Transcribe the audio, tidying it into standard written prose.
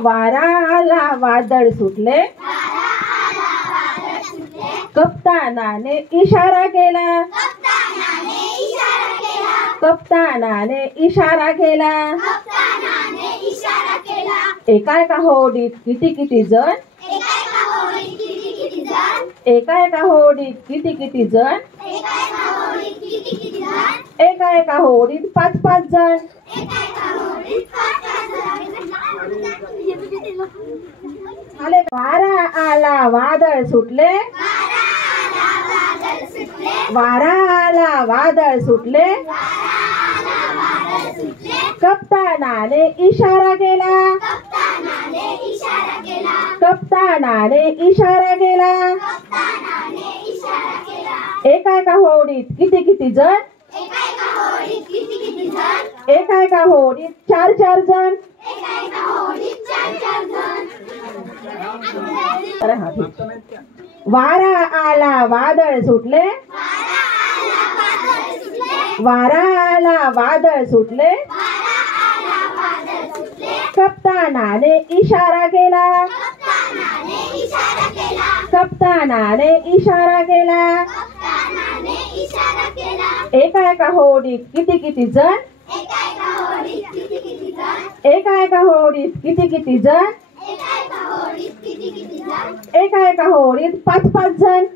वारा आला वादळ सुटले, कप्तानाने इशारा केला, कप्तानाने इशारा केला. एका एका होडीत किती किती जण, एका एका होडीत किती किती जण, एका एका होडीत 5-5 जण. वारा आला वादळ सुटले, वारा आला वादळ सुटले, कप्तानाने इशारा केला, कप्तानाने इशारा केला. एका एका होडीत किती किती जण, एका एका होडीत 4-4 जण. वारा आला वादळ सुटले, वारा आला वादळ सुटले, कप्तानाने इशारा केला, कप्तानाने इशारा केला. एका एका होडीत किती किती जण, एका एका होडीत किती किती जण, एका एका होडीत 5-5 जण.